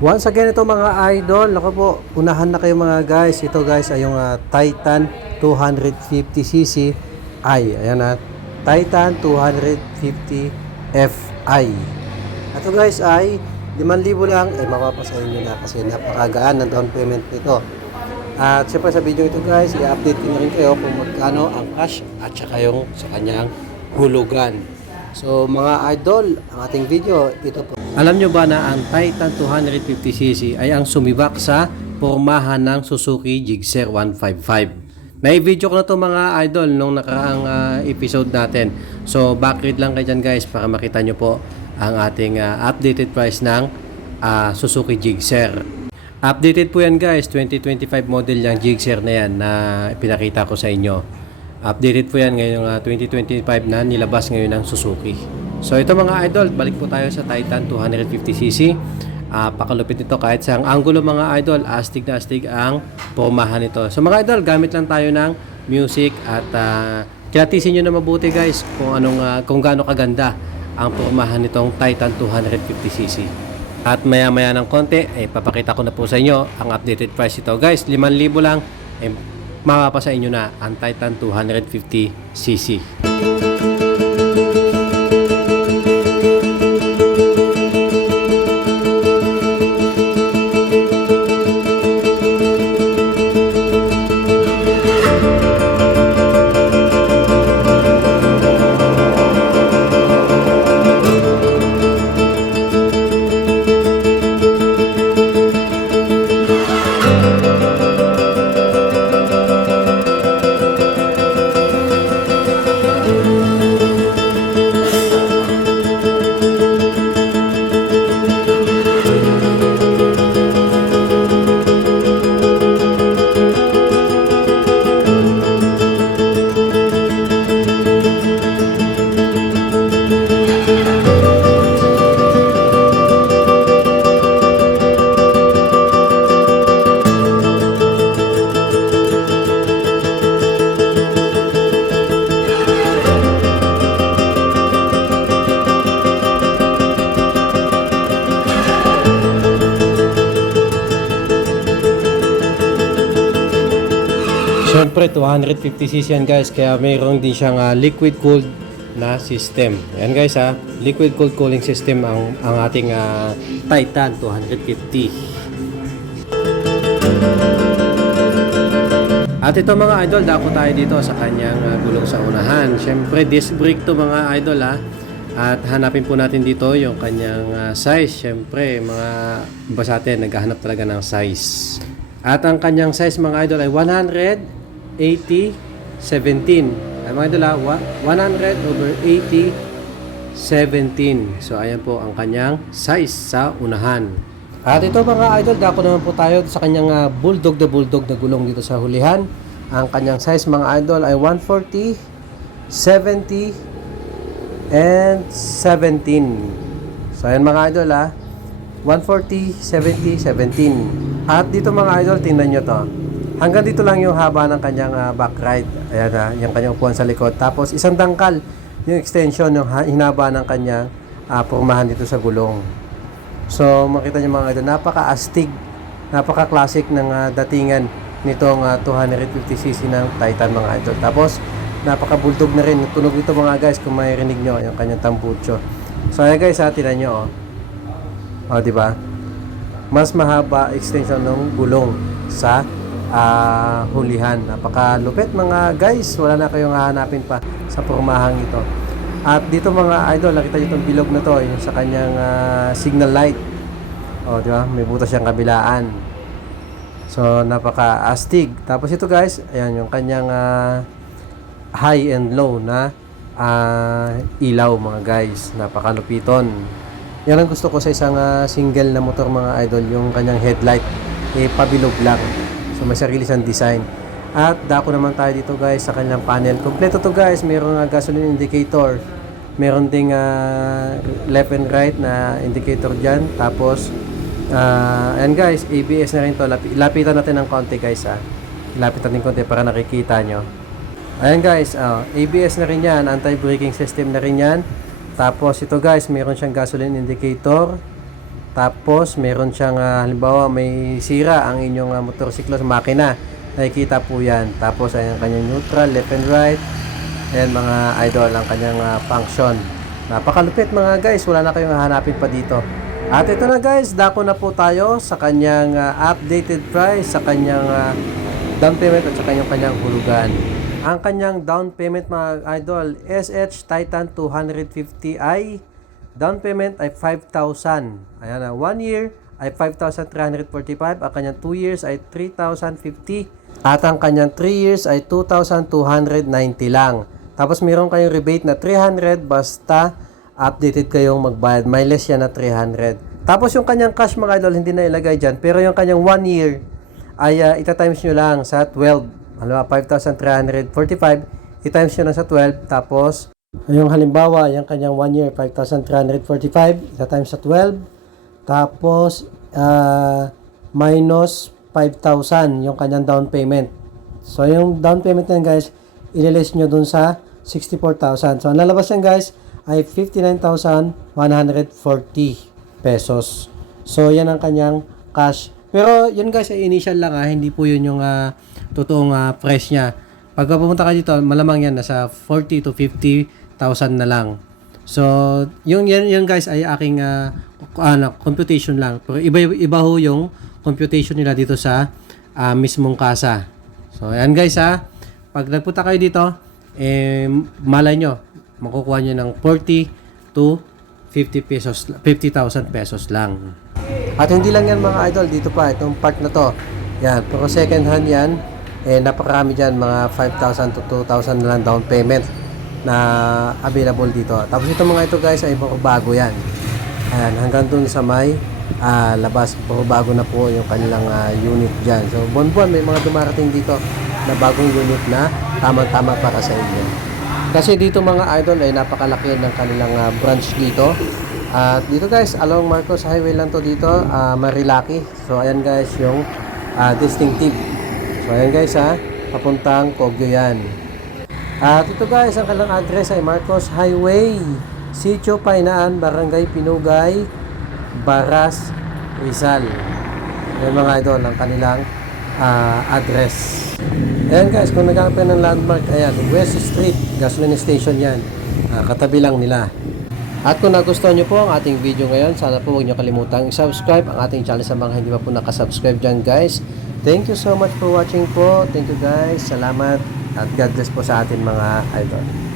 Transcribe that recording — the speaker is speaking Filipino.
Once again ito mga idol, ako po, unahan na kayo mga guys. Ito guys ay yung Titan 250cc i. Ayan na, Titan 250 Fi. Ito guys ay 5,000 lang, mapapasahin nyo na kasi napakagaan ng down payment nito. At syempre sa video ito guys, i-update ko na rin kayo kung magkano ang cash at saka yung sa kanyang hulugan. So mga idol, ang ating video, ito po. Alam nyo ba na ang Titan 250cc ay ang sumibak sa pormahan ng Suzuki Gixxer 155? Nai-video ko na to mga idol nung nakaraang episode natin. So backread lang kayo dyan guys para makita nyo po ang ating updated price ng Suzuki Gixxer. Updated po yan guys, 2025 model yung Gixxer na yan na pinakita ko sa inyo. Updated po yan ngayong 2025 na nilabas ngayon ng Suzuki. So ito mga idol, balik po tayo sa Titan 250cc. Pakalupit nito kahit sa angulo mga idol, astig na astig ang pormahan nito. So mga idol, gamit lang tayo ng music at kilatisin nyo na mabuti guys kung gaano kaganda ang pormahan nitong Titan 250cc. At maya maya ng konti, papakita ko na po sa inyo ang updated price ito guys. 5,000 lang, mapapasa inyo na ang Titan 250cc. Siyempre 250cc yan guys, kaya mayroon din siyang liquid cooled na system. Yan guys liquid cooled cooling system ang ating Titan 250. At ito mga idol, dako tayo dito sa kanyang gulong sa unahan. Siyempre disc brake to mga idol At hanapin po natin dito yung kanyang size. Siyempre mga iba sa atin naghahanap talaga ng size. At ang kanyang size mga idol ay 180/17. Ay mga idol 100/80/17. So ayan po ang kanyang size sa unahan. At ito mga idol, dako naman po tayo sa kanyang bulldog na gulong dito sa hulihan. Ang kanyang size mga idol ay 140/70 and 17. So ayan mga idol 140/70/17. At dito mga idol, tingnan nyo to. Hanggang dito lang yung haba ng kanyang back ride. Ayan yung kanyang upuan sa likod. Tapos isang dangkal yung extension, yung hinaba ng kanyang pormahan dito sa gulong. So makita nyo mga idol, napaka-astig, napaka-classic ng datingan nitong 250cc ng Titan mga idol. Tapos napaka-bulldog na rin. Tunog ito mga guys kung may rinig nyo yung kanyang tambucho. So ayan guys, tingnan nyo diba? Mas mahaba extension ng gulong sa hulihan. Napakalupit mga guys, wala na kayong hahanapin pa sa pormahang ito. At dito mga idol, nakita nyo itong bilog na to, yung sa kanyang signal light. Diba? May butas siyang kabilaan. So napaka-astig. Tapos ito guys, ayan yung kanyang high and low na ilaw mga guys. Napakalupiton. Yan ang gusto ko sa isang single na motor mga idol, yung kanyang headlight pabilog lang. So may sarili siyang design. At dako naman tayo dito guys sa kanyang panel. Kompleto to guys, mayroong gasoline indicator. Meron ding left and right na indicator dyan. Tapos ayan guys, ABS na rin to. Lapitan natin ng konti guys Lapitan natin konti para nakikita nyo. Ayan guys, ABS na rin yan, anti-braking system na rin yan. Tapos ito guys, mayroon siyang gasoline indicator. Tapos meron siyang halimbawa may sira ang inyong motorsiklo sa makina, nakikita po yan. Tapos ayan kanyang neutral, left and right. Ayan mga idol ang kanyang function. Napakalupit mga guys, wala na kayong hahanapin pa dito. At ito na guys, dako na po tayo sa kanyang updated price, sa kanyang down payment at sa kanyang hulugan. Ang kanyang down payment mga idol, SH Titan 250i, down payment ay 5,000. Ayan na, 1 year ay 5,345. Ang kanyang 2 years ay 3,050. At ang kanyang 3 years ay 2,290 lang. Tapos meron kayong rebate na 300 basta updated kayong magbayad. May less yan na 300. Tapos yung kanyang cash mga idol, hindi na ilagay dyan. Pero yung kanyang 1 year ay ita-times nyo lang sa 12. Halimbawa, 5,345. I-times nyo lang sa 12. Tapos, yung halimbawa, yung kanyang 1 year, 5,345. Ita-times sa 12. Tapos, minus 5,000 yung kanyang down payment. So, yung down payment na guys, ililis nyo dun sa 64,000. So, ang lalabas yan guys, ay 59,140 pesos. So, yan ang kanyang cash. Pero, yun guys, ay initial lang hindi po yun yung totoong price niya. Pagka pumunta ka dito, malamang yan, nasa 40 to 50,000 na lang. So, yung yan guys, ay aking computation lang. Pero iba ho yung computation nila dito sa mismong kasa. So, yan guys pag nagpunta kayo dito, malay nyo, makukuha nyo ng 40 to 50,000 pesos lang. At hindi lang yan mga idol, dito pa, itong part na to. Yan, pero second hand yan, napakarami dyan, mga 5,000 to 2,000 na lang down payment na available dito. Tapos ito mga ito guys, ay bago yan. Ayan, hanggang dun sa may labas, bago na po yung kanilang unit dyan. So, buwan-buwan may mga dumarating dito na bagong unit na tamang-tama para sa inyo. Kasi dito mga idol ay napakalaki ng kanilang branch dito. At dito guys, along Marcos Highway lang to dito, Marilaki. So ayan guys yung distinctive. So ayan guys papuntang Kogyo yan. At ito guys, ang kanilang address ay Marcos Highway, Sitio Painaan, Barangay Pinugay, Baras, Rizal. Ayan mga idol ang kanilang address. Ayan guys, kung naghanap kayo ng landmark, ayan, West Street, gasoline station yan. Katabi lang nila. At kung nagustuhan nyo po ang ating video ngayon, sana po huwag nyo kalimutang i-subscribe ang ating channel sa mga hindi pa po nakasubscribe dyan guys. Thank you so much for watching po. Thank you guys. Salamat at God bless po sa atin mga idol.